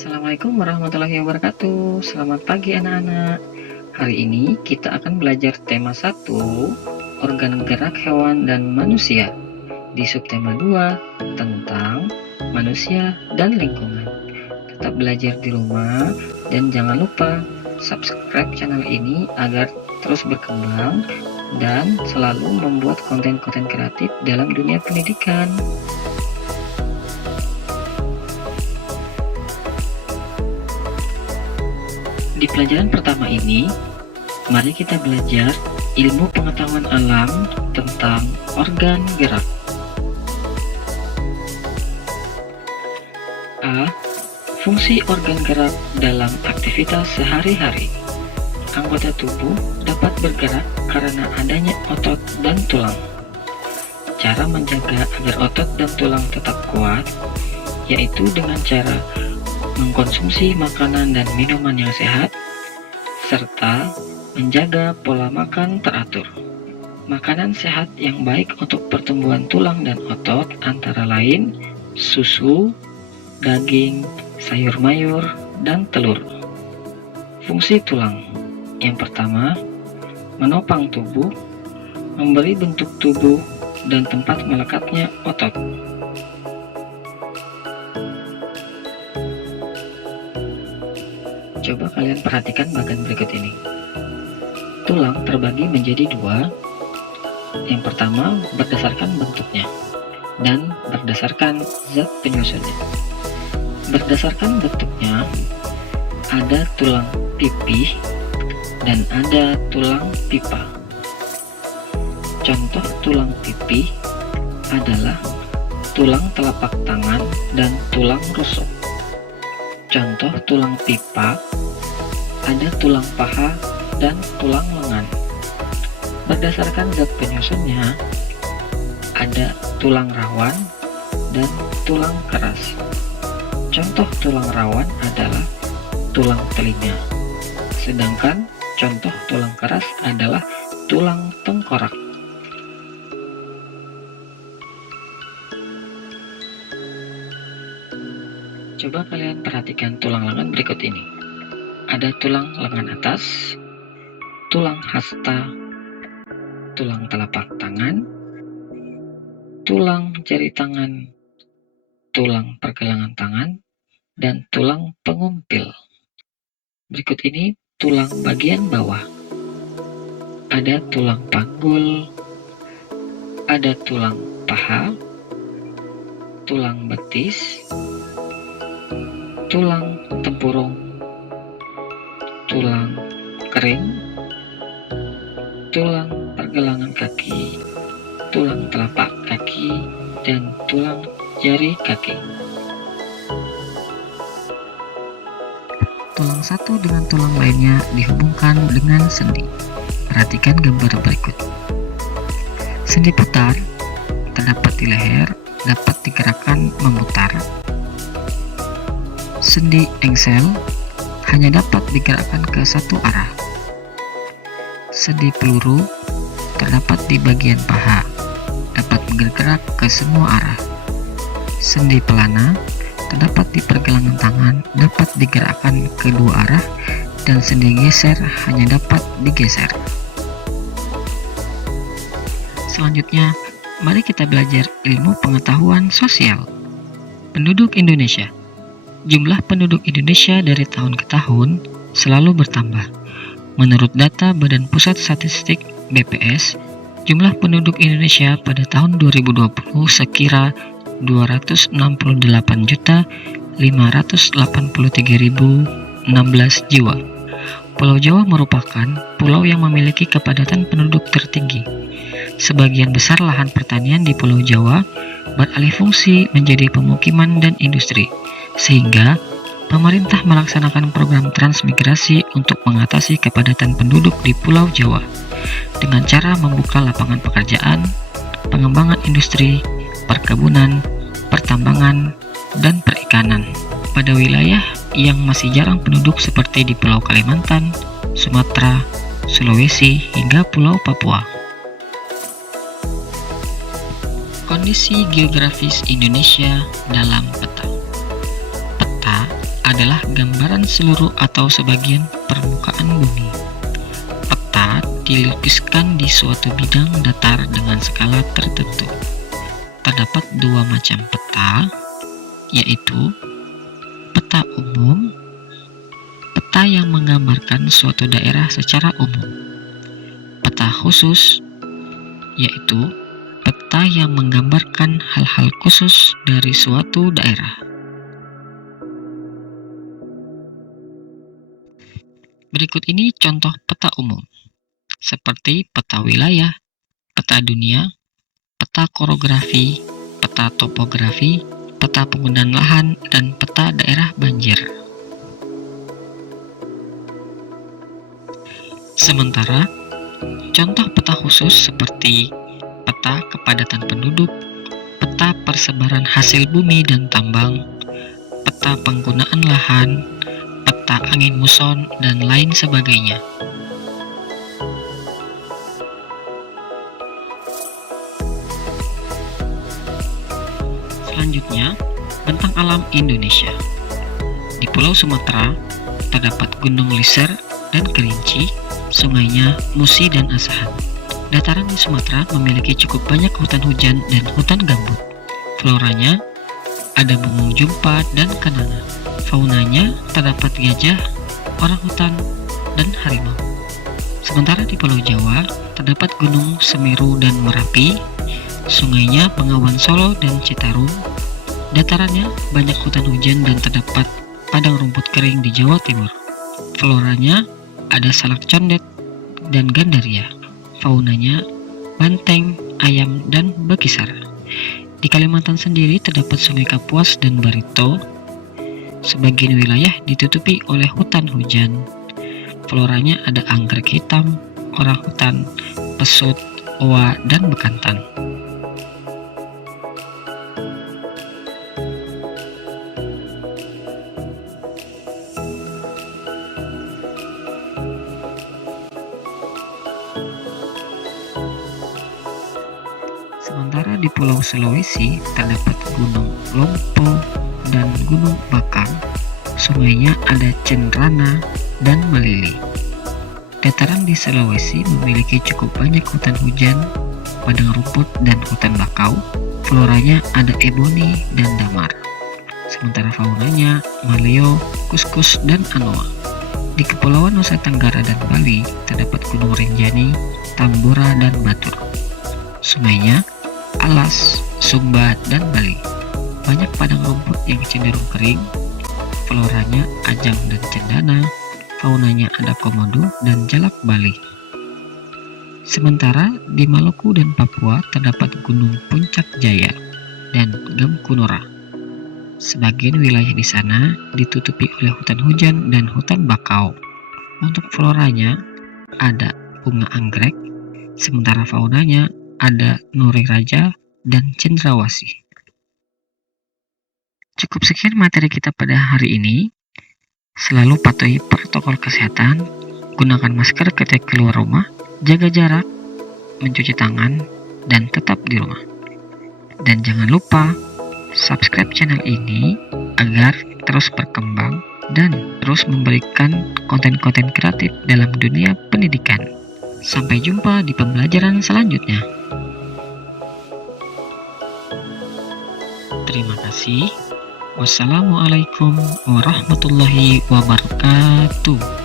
Assalamualaikum warahmatullahi wabarakatuh. Selamat pagi anak-anak. Hari ini kita akan belajar tema 1, organ gerak hewan dan manusia. Di subtema 2, tentang manusia dan lingkungan. Tetap belajar di rumah dan jangan lupa subscribe channel ini agar terus berkembang dan selalu membuat konten-konten kreatif dalam dunia pendidikan. Di pelajaran pertama ini, mari kita belajar ilmu pengetahuan alam tentang organ gerak. A. Fungsi organ gerak dalam aktivitas sehari-hari. Anggota tubuh dapat bergerak karena adanya otot dan tulang. Cara menjaga agar otot dan tulang tetap kuat, yaitu dengan cara mengkonsumsi makanan dan minuman yang sehat, serta menjaga pola makan teratur. Makanan sehat yang baik untuk pertumbuhan tulang dan otot antara lain susu, daging, sayur mayur, dan telur. Fungsi tulang. Yang pertama, menopang tubuh, memberi bentuk tubuh dan tempat melekatnya otot. Coba kalian perhatikan bagian berikut ini. Tulang terbagi menjadi 2. Yang pertama berdasarkan bentuknya dan berdasarkan zat penyusunnya. Berdasarkan bentuknya, ada tulang pipih dan ada tulang pipa. Contoh tulang pipih adalah tulang telapak tangan dan tulang rusuk. Contoh tulang pipa ada tulang paha dan tulang lengan. Berdasarkan zat penyusunnya, ada tulang rawan dan tulang keras. Contoh tulang rawan adalah tulang telinga, sedangkan contoh tulang keras adalah tulang tengkorak. Coba kalian perhatikan tulang lengan berikut ini. Ada tulang lengan atas, tulang hasta, tulang telapak tangan, tulang jari tangan, tulang pergelangan tangan, dan tulang pengumpil. Berikut ini tulang bagian bawah. Ada tulang panggul, ada tulang paha, tulang betis, tulang tempurung, tulang kering, tulang pergelangan kaki, tulang telapak kaki, dan tulang jari kaki. Tulang satu dengan tulang lainnya dihubungkan dengan sendi. Perhatikan gambar berikut. Sendi putar terdapat di leher, dapat digerakkan memutar. Sendi engsel hanya dapat digerakkan ke satu arah. Sendi peluru terdapat di bagian paha, dapat bergerak ke semua arah. Sendi pelana terdapat di pergelangan tangan, dapat digerakkan ke dua arah, dan sendi geser hanya dapat digeser. Selanjutnya, mari kita belajar ilmu pengetahuan sosial. Penduduk Indonesia. Jumlah penduduk Indonesia dari tahun ke tahun selalu bertambah. Menurut data Badan Pusat Statistik (BPS), jumlah penduduk Indonesia pada tahun 2020 sekira 268.583.016 jiwa. Pulau Jawa merupakan pulau yang memiliki kepadatan penduduk tertinggi. Sebagian besar lahan pertanian di Pulau Jawa beralih fungsi menjadi pemukiman dan industri, sehingga pemerintah melaksanakan program transmigrasi untuk mengatasi kepadatan penduduk di Pulau Jawa dengan cara membuka lapangan pekerjaan, pengembangan industri, perkebunan, pertambangan, dan perikanan pada wilayah yang masih jarang penduduk seperti di Pulau Kalimantan, Sumatera, Sulawesi, hingga Pulau Papua. Kondisi geografis Indonesia dalam peta. Peta adalah gambaran seluruh atau sebagian permukaan bumi. Peta dilukiskan di suatu bidang datar dengan skala tertentu. Terdapat dua macam peta, yaitu peta umum, peta yang menggambarkan suatu daerah secara umum. Peta khusus, yaitu peta yang menggambarkan hal-hal khusus dari suatu daerah. Berikut ini contoh peta umum, seperti peta wilayah, peta dunia, peta korografi, peta topografi, peta penggunaan lahan, dan peta daerah banjir. Sementara, contoh peta khusus seperti peta kepadatan penduduk, peta persebaran hasil bumi dan tambang, peta penggunaan lahan, peta angin muson, dan lain sebagainya. Selanjutnya, bentang alam Indonesia. Di Pulau Sumatera, terdapat Gunung Liser dan Kerinci, sungainya Musi dan Asahan. Dataran di Sumatera memiliki cukup banyak hutan hujan dan hutan gambut. Floranya ada burung jumpa dan kenanga. Faunanya terdapat gajah, orangutan, dan harimau. Sementara di Pulau Jawa terdapat Gunung Semeru dan Merapi, sungainya Bengawan Solo dan Citarum. Datarannya banyak hutan hujan dan terdapat padang rumput kering di Jawa Timur. Floranya ada salak condet dan gandaria. Faunanya banteng, ayam, dan bekisar. Di Kalimantan sendiri terdapat Sungai Kapuas dan Barito. Sebagian wilayah ditutupi oleh hutan hujan. Floranya ada anggrek hitam, orangutan, pesut, oa, dan bekantan. Sementara di Pulau Sulawesi terdapat Gunung Lompo dan Gunung Bakang. Sungainya ada Cenrana dan Malili. Dataran di Sulawesi memiliki cukup banyak hutan hujan, padang rumput, dan hutan bakau. Floranya ada eboni dan damar. Sementara faunanya maleo, kuskus, dan anoa. Di Kepulauan Nusa Tenggara dan Bali terdapat Gunung Rinjani, Tambora, dan Batur. Sungainya Alas, Sumba, dan Bali. Banyak padang rumput yang cenderung kering. Floranya ajang dan cendana. Faunanya ada komodo dan jalak Bali. Sementara di Maluku dan Papua terdapat Gunung Puncak Jaya dan Gamkunora. Sebagian wilayah di sana ditutupi oleh hutan hujan dan hutan bakau. Untuk floranya ada bunga anggrek, sementara faunanya ada nuri raja dan cendrawasih. Cukup sekian materi kita pada hari ini. Selalu patuhi protokol kesehatan, gunakan masker ketika keluar rumah, jaga jarak, mencuci tangan, dan tetap di rumah. Dan jangan lupa subscribe channel ini agar terus berkembang dan terus memberikan konten-konten kreatif dalam dunia pendidikan. Sampai jumpa di pembelajaran selanjutnya. Terima kasih. Wassalamualaikum warahmatullahi wabarakatuh.